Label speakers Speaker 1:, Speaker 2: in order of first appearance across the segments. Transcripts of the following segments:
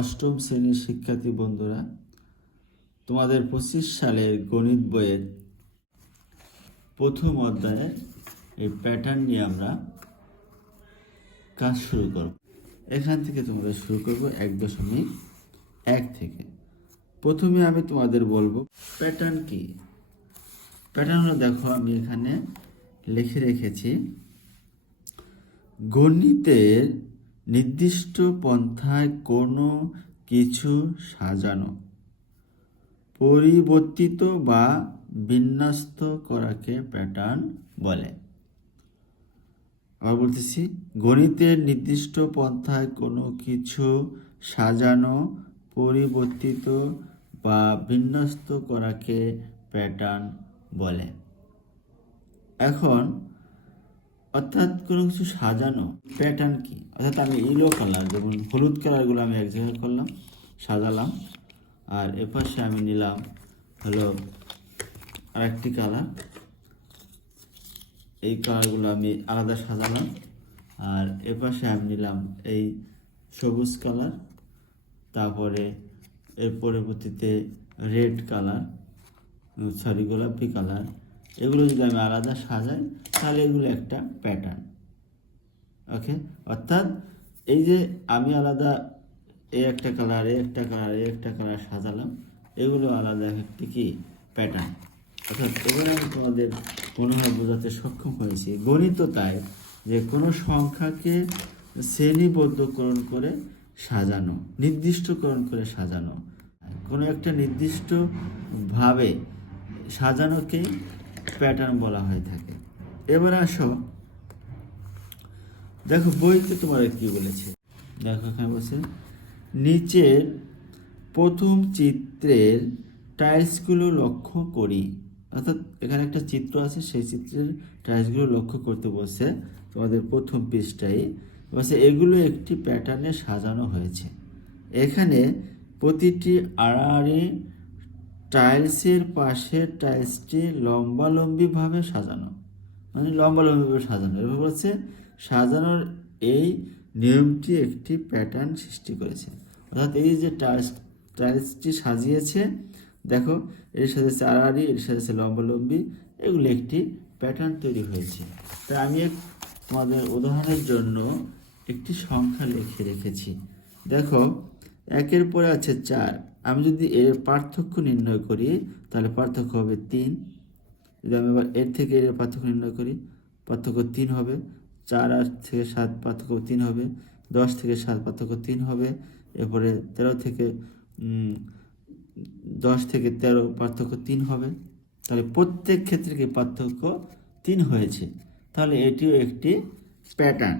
Speaker 1: অষ্টম শ্রেণির শিক্ষার্থী বন্ধুরা, তোমাদের পঁচিশ সালের গণিত বইয়ের প্রথম অধ্যায়ে এই প্যাটার্ন নিয়ে আমরা কাজ শুরু করব। এখান থেকে তোমরা শুরু করব এক দশমিক এক থেকে। প্রথমে আমি তোমাদের বলব প্যাটার্ন কি? প্যাটার্ন হলো, দেখো, আমি এখানে লিখে রেখেছি, গণিতের নির্দিষ্ট পন্থায় কোনো কিছু সাজানো, পরিবর্তিত বা বিন্যস্ত করাকে প্যাটার্ন বলে। আবার বলতেছি, গণিতের নির্দিষ্ট পন্থায় কোনো কিছু সাজানো, পরিবর্তিত বা বিন্যস্ত করাকে প্যাটার্ন বলে। এখন অর্থাৎ কোনো কিছু সাজানো প্যাটার্ন কি? অর্থাৎ আমি ইলো কালার যেমন হলুদ কালারগুলো আমি এক জায়গায় করলাম, সাজালাম, আর এপাশে আমি নিলাম হলো আরেকটি কালার এই কালারগুলো আমি আলাদা সাজালাম, আর এপাশে আমি নিলাম এই সবুজ কালার তারপরে এর পরবর্তীতে রেড কালার সরি গোলাপি কালার এগুলো যদি আমি আলাদা সাজাই, তাহলে এগুলো একটা প্যাটার্ন ওকে অর্থাৎ এই যে আমি আলাদা এ একটা কালার এ একটা কালার এ একটা কালার সাজালাম, এগুলো আলাদা একটি কি? প্যাটার্ন অর্থাৎ এগুলো আমি তোমাদের মনে হয় বোঝাতে সক্ষম হয়েছি। গণিত তাই যে কোনো সংখ্যাকে শ্রেণীবদ্ধকরণ করে সাজানো, নির্দিষ্টকরণ করে সাজানো। কোনো একটা নির্দিষ্টভাবে সাজানোকে প্যাটার্ন বলা হয়ে থাকে। এবার আসো। দেখো, বইতে তোমার কি বলেছে? দেখো এখানে বলছে, নিচের প্রথম চিত্রের টাইলসগুলো লক্ষ্য করি। অর্থাৎ এখানে একটা চিত্র আছে, সেই চিত্রের টাইলসগুলো লক্ষ্য করতে বলছে তোমাদের প্রথম পৃষ্ঠায়। বলছে, এগুলো একটি প্যাটার্নে সাজানো হয়েছে। এখানে প্রতিটি আড়াআড়ি টাইলসের পাশে টাইলসটি লম্বালম্বিভাবে সাজানো। মানে লম্বালম্বিভাবে সাজানো। এভাবে বলছে, সাজানোর এই নিয়মটি একটি প্যাটার্ন সৃষ্টি করেছে। অর্থাৎ এই যে টাইলস, টাইলসটি সাজিয়েছে, দেখো, এর সাথে চারারি এর সাথে লম্বালম্বি, এগুলো একটি প্যাটার্ন তৈরি হয়েছে। তাই আমি তোমাদের উদাহরণের জন্য একটি সংখ্যা লিখে রেখেছি। দেখো একের পরে আছে চার। আমি যদি এর পার্থক্য নির্ণয় করি, তাহলে পার্থক্য হবে তিন। যদি আমি এবার এর থেকে এর পার্থক্য নির্ণয় করি, পার্থক্য তিন হবে। চার আর থেকে সাত পার্থক্য তিন হবে। দশ থেকে সাত পার্থক্য তিন হবে। এরপরে তেরো থেকে দশ থেকে তেরো পার্থক্য তিন হবে। তাহলে প্রত্যেক ক্ষেত্রে কি পার্থক্য তিন হয়েছে? তাহলে এটিও একটি প্যাটার্ন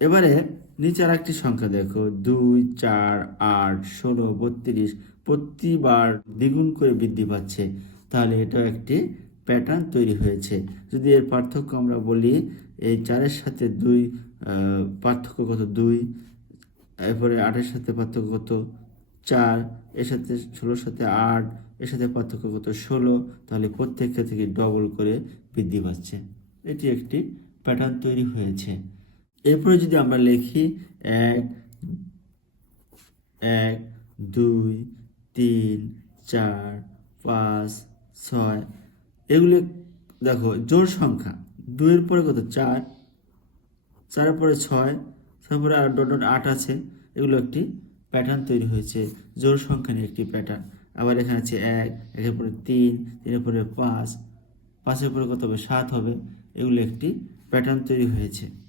Speaker 1: এবারে নিচে আর একটি সংখ্যা দেখো। দুই, চার, আট, ষোলো, বত্রিশ, প্রতিবার দ্বিগুণ করে বৃদ্ধি পাচ্ছে। তাহলে এটাও একটি প্যাটার্ন তৈরি হয়েছে। যদি এর পার্থক্য আমরা বলি, এই চারের সাথে দুই পার্থক্য কত? দুই, এরপরে আটের সাথে পার্থক্য কত? চার, এর সাথে ষোলোর সাথে আট, এর সাথে পার্থক্য কত? ষোলো। তাহলে প্রত্যেকটা থেকে ডবল করে বৃদ্ধি পাচ্ছে? এটি একটি প্যাটার্ন তৈরি হয়েছে। এরপরে যদি আমরা লিখি এক এক, দুই, তিন, চার, পাঁচ, ছয়, এগুলো দেখো জোর সংখ্যা। দুইয়ের পরে কত? চার। চারের পরে ছয় তারপরে আর ডট ডট আট আছে। এগুলো একটি প্যাটার্ন তৈরি হয়েছে। জোর সংখ্যা নিয়ে একটি প্যাটার্ন আবার এখানে আছে এক, একের পরে তিন, তিনের পরে পাঁচ, পাঁচের পরে কত হবে? সাত হবে। এগুলো একটি প্যাটার্ন তৈরি হয়েছে।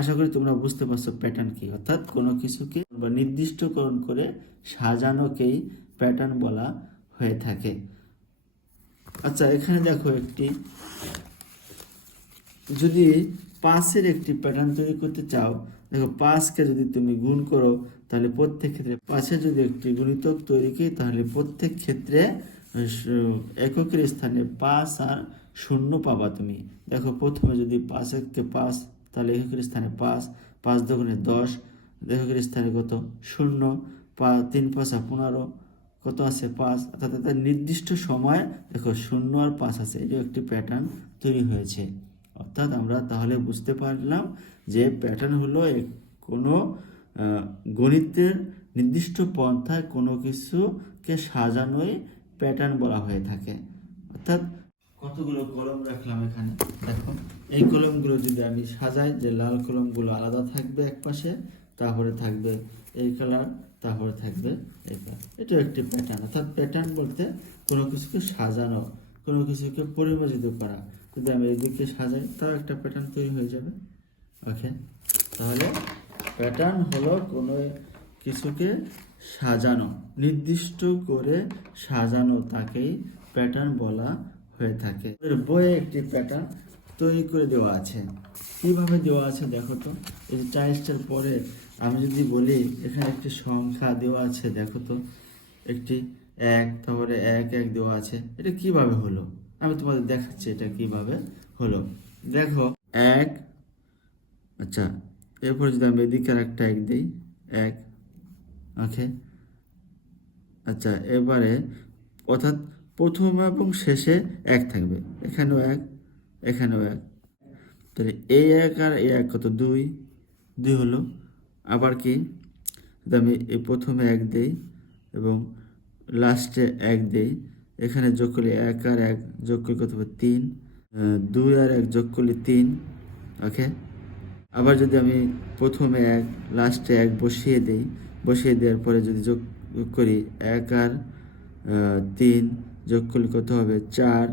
Speaker 1: আশা করি তোমরা বুঝতে পারছ প্যাটার্ন কি। অর্থাৎ কোনো কিছুকে বা নির্দিষ্টকরণ করে সাজানোকেই প্যাটার্ন বলা হয়ে থাকে। আচ্ছা এখানে দেখো একটি, যদি পাঁচের একটি প্যাটার্ন তৈরি করতে চাও, দেখো পাঁচকে যদি তুমি গুণ করো, তাহলে প্রত্যেক ক্ষেত্রে পাঁচের যদি একটি গুণিতক তৈরি করি, তাহলে প্রত্যেক ক্ষেত্রে এককের স্থানে পাঁচ আর শূন্য পাবা তুমি। দেখো প্রথমে যদি পাঁচ এককে পাঁচ তাহলে এককের স্থানে পাঁচ পাঁচ দোকানে দশ লেখকের স্থানে কত? শূন্য, পা তিন পাঁচা পনেরো, কত আছে? পাঁচ। অর্থাৎ তার নির্দিষ্ট সময়, দেখো শূন্য আর পাঁচ আছে এটা একটি প্যাটার্ন তৈরি হয়েছে। অর্থাৎ আমরা তাহলে বুঝতে পারলাম যে প্যাটার্ন হলো কোনো গণিতের নির্দিষ্ট পন্থায় কোনো কিছুকে সাজানোই প্যাটার্ন বলা হয়ে থাকে। অর্থাৎ কতগুলো কলম রাখলাম এখানে? দেখো এই কলমগুলো যদি আমি সাজাই, যে লাল কলমগুলো আলাদা থাকবে এক পাশে, তারপরে থাকবে এই কালার, তারপরে থাকবে এই কালার। এটা একটি প্যাটার্ন অর্থাৎ প্যাটার্ন বলতে কোনো কিছুকে সাজানো, কোনো কিছুকে পরিমার্জিত করা। যদি আমি এদিকে সাজাই, তাও একটা প্যাটার্ন তৈরি হয়ে যাবে। ওকে, তাহলে প্যাটার্ন হলো কোনো কিছুকে সাজানো, নির্দিষ্ট করে সাজানো, তাকেই প্যাটার্ন বলা হয়ে থাকে। বইয়ে একটি প্যাটার্ন তৈরি করে দেওয়া আছে। কীভাবে দেওয়া আছে দেখো তো? এই যে টাইলসটার পরে আমি যদি বলি, এখানে একটি সংখ্যা দেওয়া আছে, দেখো তো। একটি এক, তারপরে এক এক দেওয়া আছে। এটা কীভাবে হলো? আমি তোমাদের দেখাচ্ছি এটা কীভাবে হলো। দেখো, এক আচ্ছা এরপরে যদি আমি এদিকে আর একটা এক দিই, এক, ওকে। আচ্ছা এবারে অর্থাৎ প্রথম এবং শেষে এক থাকবে। এখানেও এক এখানেও এক। তাহলে এই এক আর এই এক কত? দুই। দুই হলো আবার কি? আমি এই প্রথমে এক দেই এবং লাস্টে এক দেই। এখানে যোগ করলে এক আর এক যোগ করলে কত হবে? তিন। দুই আর এক যোগ করলে তিন। ওকে? আবার যদি আমি প্রথমে এক, লাস্টে এক বসিয়ে দিই, বসিয়ে দেওয়ার পরে যদি যোগ করি এক আর তিন যোগ করলে কত হবে? চার।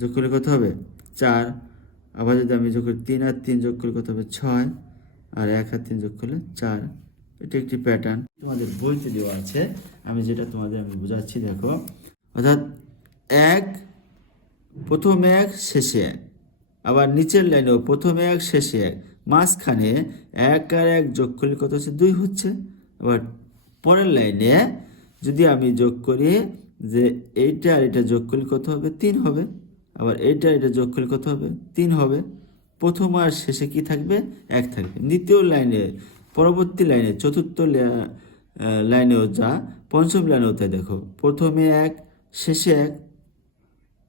Speaker 1: যোগ করলে কত হবে? চার। আবার যদি আমি যোগ করি তিন আর তিন যোগ করলে কত হবে? ছয়। আর এক আর তিন যোগ করলে চার। এটা একটি প্যাটার্ন তোমাদের বইতে দেওয়া আছে। আমি যেটা তোমাদের আমি বোঝাচ্ছি, দেখো। অর্থাৎ এক, প্রথমে এক, শেষে এক। আবার নিচের লাইনেও প্রথমে এক, শেষে এক। মাঝখানে এক আর এক যোগ করলে কত হচ্ছে? দুই হচ্ছে। আবার পরের লাইনে যদি আমি যোগ করি যে এইটা আর এটা যোগ করলে কত হবে? তিন হবে। আবার এইটা আর এটা যোগ করলে কত হবে? তিন হবে। প্রথম আর শেষে কি থাকবে? এক থাকবে। দ্বিতীয় লাইনে, পরবর্তী লাইনে, চতুর্থ লাইনেও যা, পঞ্চম লাইনেও তাই দেখো। প্রথমে এক, শেষে এক।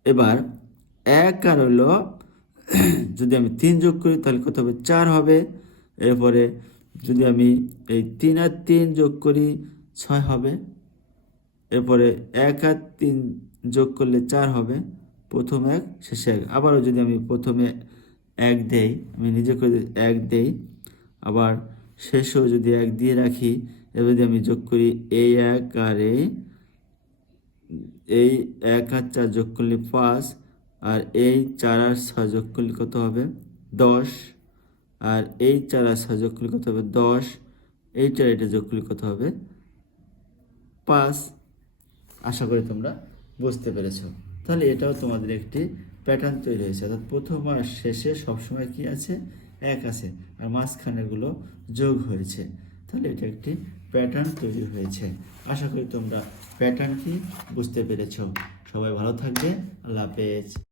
Speaker 1: এবার এক আর হলো, যদি আমি তিন যোগ করি তাহলে কত হবে? চার হবে। এরপরে যদি আমি এই তিন আর তিন যোগ করি, ছয় হবে। এরপরে এক আর তিন যোগ করলে চার হবে, প্রথম এক, শেষে এক। আবারও যদি আমি প্রথমে এক দেই, আমি নিজে করে এক দেই, আবার শেষেও যদি এক দিয়ে রাখি, এবার যদি আমি যোগ করি এই এক আর এই এই এক আর চার যোগ করলে পাঁচ, আর এই চার আর ছয় যোগ করলে কত হবে? দশ, আর এই চার আর ছয় যোগ করলে কত হবে? দশ, এই চার এটা যোগ করলে কত হবে? পাঁচ। আশা করি তোমরা বুঝতে পেরেছ। তাহলে এটাও তোমাদের একটি প্যাটার্ন তৈরি হয়েছে। অর্থাৎ প্রথম আর শেষে সবসময় কি আছে? এক আছে। আর মাঝখানেরগুলো যোগ হয়েছে। তাহলে এটা একটি প্যাটার্ন তৈরি হয়েছে। আশা করি তোমরা প্যাটার্ন কি বুঝতে পেরেছ। সবাই ভালো থাকবে। আল্লাহ হাফেজ।